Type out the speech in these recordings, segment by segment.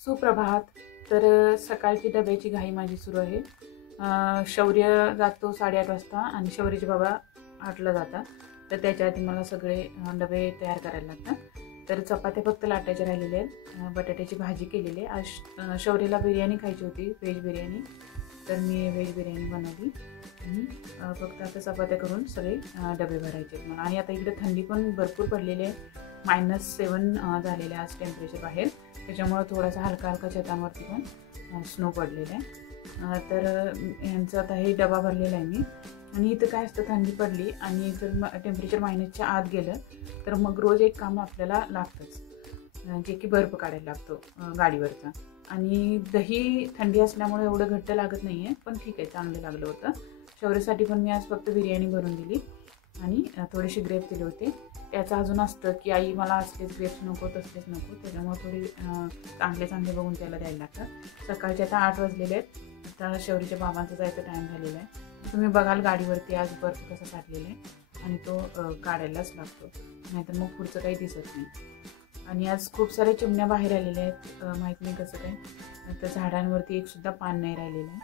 सुप्रभात. तर सकाळची डब्याची घाई माझी सुरू आहे. शौर्य जातो 8:30 वाजता आणि शौर्यचे बाबा 8ला जातात. तर त्याच्या आधी मला सगळे डबे तयार करायला लागतात. तर चपात्या फक्त लाटायच्या राहिलेल्या आहेत. बटाट्याची भाजी केलेली आहे. आज शौर्यला बिर्याणी खायची होती, व्हेज बिर्याणी. तर मी व्हेज बिर्याणी बनवली आणि फक्त आता चपात्या करून सगळे डबे भरायचे आहेत मला. आणि आता इकडे थंडी पण भरपूर पडलेली आहे. -7 झालेलं आहे आज टेम्परेचर बाहेर. त्याच्यामुळे थोडासा हलका हलका छतांवरती पण स्नो पडलेला आहे. तर यांचं आता हे डबा भरलेला आहे मी. आणि इथं काय असतं, थंडी पडली आणि जर टेम्परेचर मायनसच्या आत गेलं तर मग रोज एक काम आपल्याला लागतंच, जे की बर्फ काढायला लागतो गाडीवरचा. आणि दही थंडी असल्यामुळे एवढं घट्ट लागत नाही आहे, पण ठीक आहे, चांगलं लागलं होतं. शौर्यसाठी पण मी आज फक्त बिर्याणी भरून दिली आणि थोडेसे ग्रेप दिले होते. त्याचं अजून असतं की आई मला असलेच ग्रेप्स नको, तसलेच नको, त्याच्यामुळे थोडी चांगले चांगले बघून त्याला द्यायला लागतात. सकाळचे आता 8 वाजलेले आहेत. आता शौर्यच्या बाबांचा जायचा टाईम झालेला आहे. तुम्ही बघाल गाडीवरती आज बर्फ कसा काढलेला आहे आणि तो काढायलाच लागतो, नाहीतर मग पुढचं काही दिसत नाही. आणि आज खूप साऱ्या चिमण्या बाहेर आलेल्या आहेत. माहीत नाही कसं काय, तर झाडांवरती एक सुद्धा पान नाही राहिलेलं आहे.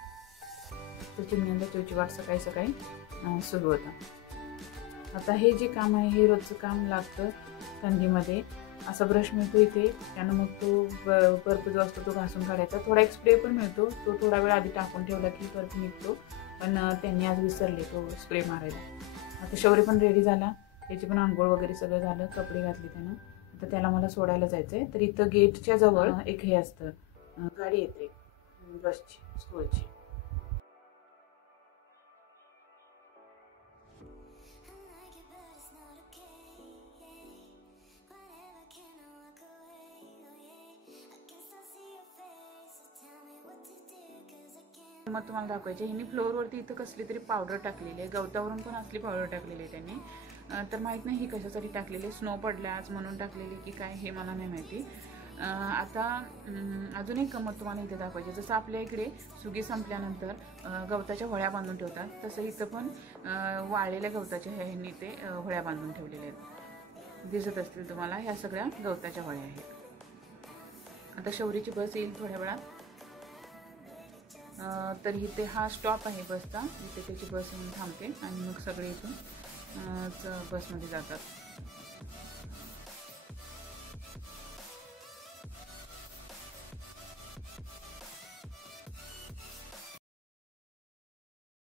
तर चिमण्यांचा चिवचिवाट सकाळी सकाळी सुरू होता. आता हे जे काम आहे हे रोजचं काम लागतं थंडीमध्ये. असा ब्रश मिळतो इथे, त्यानं मग तो बर्फ जो असतो तो घासून काढायचा. थोडा एक स्प्रे पण मिळतो, तो थोडा वेळ आधी टाकून ठेवला की बर्फ निघतो, पण त्यांनी आज विसरले तो स्प्रे मारायला. आता शौर्य पण रेडी झाला, त्याची पण आंघोळ वगैरे सगळं झालं, कपडे घातले त्यानं. आता त्याला मला सोडायला जायचं आहे. तर इथं गेटच्या जवळ एक हे असतं, गाडी येते बसची, स्कूलची. मग तुम्हाला दाखवायचे, ह्यांनी फ्लोअरवरती इथं कसली तरी पावडर टाकलेली आहे. गवतावरून पण असली पावडर टाकलेली आहे त्यांनी. तर माहीत नाही ही कशासाठी टाकलेली आहे, स्नो पडल्या आज म्हणून टाकलेली की काय हे मला नाही माहिती. आता अजून एक गंमत तुम्हाला इथे दाखवायची. जसं आपल्या इकडे सुगी संपल्यानंतर गवताच्या होळ्या बांधून ठेवतात, तसं इथं पण वाळलेल्या गवताच्या ह्यांनी ते होळ्या बांधून ठेवलेल्या आहेत. दिसत असतील तुम्हाला, ह्या सगळ्या गवताच्या होळ्या आहेत. आता शौर्यची बस येईल थोड्या वेळात. तर इथे हा स्टॉप आहे बसचा, इथे त्याची बस येऊन थांबते आणि मग सगळे इथून बसमध्ये जातात.